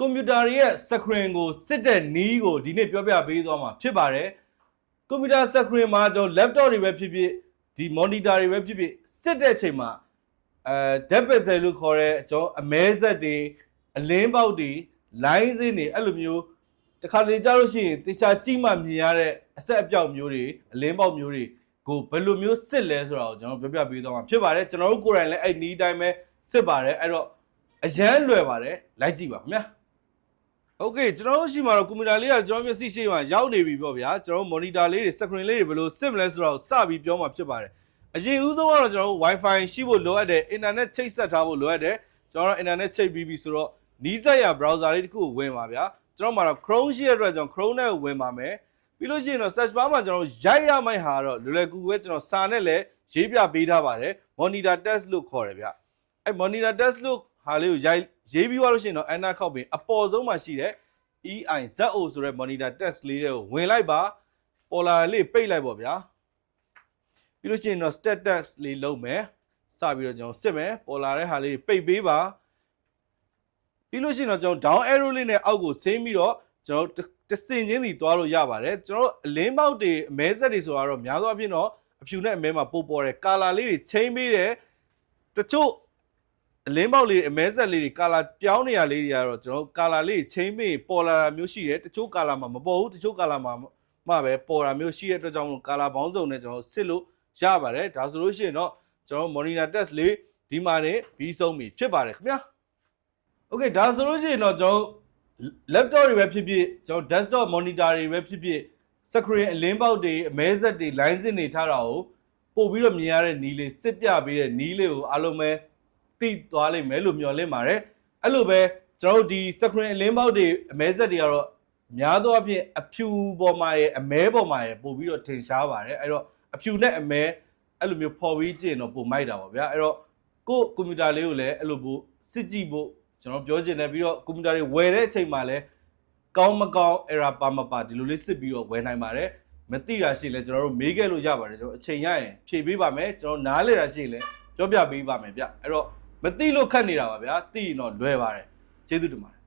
ကွန်ပျူတာရဲ့ screen ကိုစစ်တဲ့နည်းကိုဒီနေ့ပြောပြပေးသွားမှာဖြစ်ပါတယ်ကွန်ပျူတာ screen မှာကျွန်တော် laptop တွေပဲဖြစ်ဖြစ်ဒီ monitor တွေပဲဖြစ်ဖြစ်စစ်တဲ့အချိန်မှာdead bezel လို့ခေါ်တဲ့ကျွန်တော်အမဲဆက်တွေအလင်းပေါက်တွေ line စင်းတွေအဲ့လိုမျိုးတခါလေကြားလို့ရှိရင်တခြားကြည့်မှမြင်ရတဲ့အဆက်အပြောက်မျိုးတွေအလင်းပေါက်မျိုးတွေကိုဘယ်လိုမျိုးစစ်လဲဆိုတာကိုကျွန်တော်ပြောပြပေးသွားမှာဖြစ်ပါတယ်ကျွန်တော်တို့ကိုယ်တိုင်လည်းအဲ့ဒီအတိုင်းပဲစစ်ပါတယ်အဲ့တော့အရန်လွယ်ပါတယ်လိုက်ကြည့်ပါခင်ဗျာโอเคကျွန်တော်တို့ရှိမှာတော့ကွန်ပျူတာလေးကကျွန်တော်မျက်စိရှိမှရောက်နေပြီပေါ့ဗျာကျွန်တော် monitor လေးတွေ screen လေးတွေဘယ်လိုစစ်မလဲဆိုတာကိုစပြီးပြောမှာဖြစ်ပါတယ်အရင်ဦးဆုံးကတော့ကျွန်တော်တို့ wifi ရှိဖို့လိုအပ်တယ် internet ချိတ်ဆက်ထားဖို့လိုအပ်တယ်ကျွန်တော်တို့ internet ချိတ်ပြီးပြီဆိုတော့နီးစပ်ရာ browser လေးတစ်ခုကိုဝင်ပါဗျာကျွန်တော်မှာတော့ Chrome ရှိတဲ့အတွက်ကျွန်တော် Chrome နဲ့ဝင်ပါမယ်ပြီးလို့ရှိရင်တော့ search bar မှာကျွန်တော်ရိုက်ရမယ့်ဟာတော့လွယ်ကူပဲကျွန်တော်စာနဲ့လည်းရေးပြပေးထားပါတယ် monitor test လို့ခေါ်တယ်ဗျအဲ့ monitor test လို့ဟာလေးကိုရေးပြီးသွားလို့ရှိရင်တော့ enter ခောက်ပြီးအပေါ်ဆုံးမှာရှိတဲ့ EIZO ဆိုတဲ့ monitor test လေးတွေကိုဝင်လိုက်ပါပေါ်လာလေးပိတ်လိုက်ပေါ့ဗျာပြီးလို့ရှိရင်တော့ status လေးလုံးမယ်စပြီးတော့ကျွန်တော်စစ်မယ်ပေါ်လာတဲ့ဟာလေးပိတ်ပေးပါပြီးလို့ရှိရင်တော့ကျွန်တော် down arrow လေးနဲ့အောက်ကိုဆင်းပြီးတော့ကျွန်တော်တဆင်ချင်းစီသွားလို့ရပါတယ်ကျွန်တော်အလင်းပေါက်တွေအမဲဆက်တွေဆိုတာတော့များသောအားဖြင့်တော့အဖြူနဲ့အမဲမှာပို့ပေါ်တယ် color လေးတွေ change ပေးတယ်တချို့အလင်းပေါက်လေးအမဲဆက်လေးတွေ color ပြောင်းနေရလေးတွေကတော့ကျွန်တော် color လေး change ပေးပေါ်လာတာမျိုးရှိတယ်တချို့ color မှာမပေါ်ဘူးတချို့ color မှာပဲပေါ်တာမျိုးရှိတဲ့အတွက်ကြောင့်မို့ color ဘောင်းစုံနဲ့ကျွန်တော်စစ်လို့ရပါတယ်ဒါဆိုလို့ရှိရင်တော့ကျွန်တော် monitor test လေးဒီမှာနေပြီးဆုံးပြီဖြစ်ပါတယ်ခင်ဗျာโอเคဒါဆိုလို့ရှိရင်တော့ကျွန်တော် laptop တွေပဲဖြစ်ဖြစ်ကျွန်တော် desktop monitor တွေပဲဖြစ်ဖြစ် screen အလင်းပေါက်တွေအမဲဆက်တွေ line စင်းတွေထားတာကိုပို့ပြီးတော့မြင်ရတဲ့နီးလေးစစ်ပြပေးတဲ့နီးလေးကိုအားလုံးပဲသိသွားလိမ့်မယ်လို့မျှော်လင့်ပါတယ်အဲ့လိုပဲကျွန်တော်တို့ဒီ screen အလင်းပေါက်တွေအမဲဆက်တွေကတော့များသောအားဖြင့်အဖြူပေါ်မှာရဲ့အမဲပေါ်မှာရဲ့ပို့ပြီးတော့ထင်ရှားပါတယ်အဲ့တော့အဖြူနဲ့အမဲအဲ့လိုမျိုးပေါ်ပြီးကြည့်ရင်တော့ပိုမိုက်တာပါဗျာအဲ့တော့ကို့ကွန်ပျူတာလေးကိုလည်းအဲ့လိုပို့စစ်ကြည့်ဖို့ကျွန်တော်ပြောချင်တယ်ပြီးတော့ကွန်ပျူတာတွေဝယ်တဲ့အချိန်မှာလည်းကောင်းမကောင်း error ပါမပါဒီလိုလေးစစ်ပြီးတော့ဝယ်နိုင်ပါတယ်မသိတာရှိလဲကျွန်တော်တို့မေးခဲ့လို့ရပါတယ်ကျွန်တော်အချိန်ရရင်ဖြည့်ပေးပါမယ်ကျွန်တော်နားလေတာရှိလဲပြောပြပေးပါမယ်ဗျအဲ့တော့မသိလို့ခက်နေတာပါဗျာသိရင်တော့လွယ်ပါတယ်ကျေးဇူးတင်ပါတယ်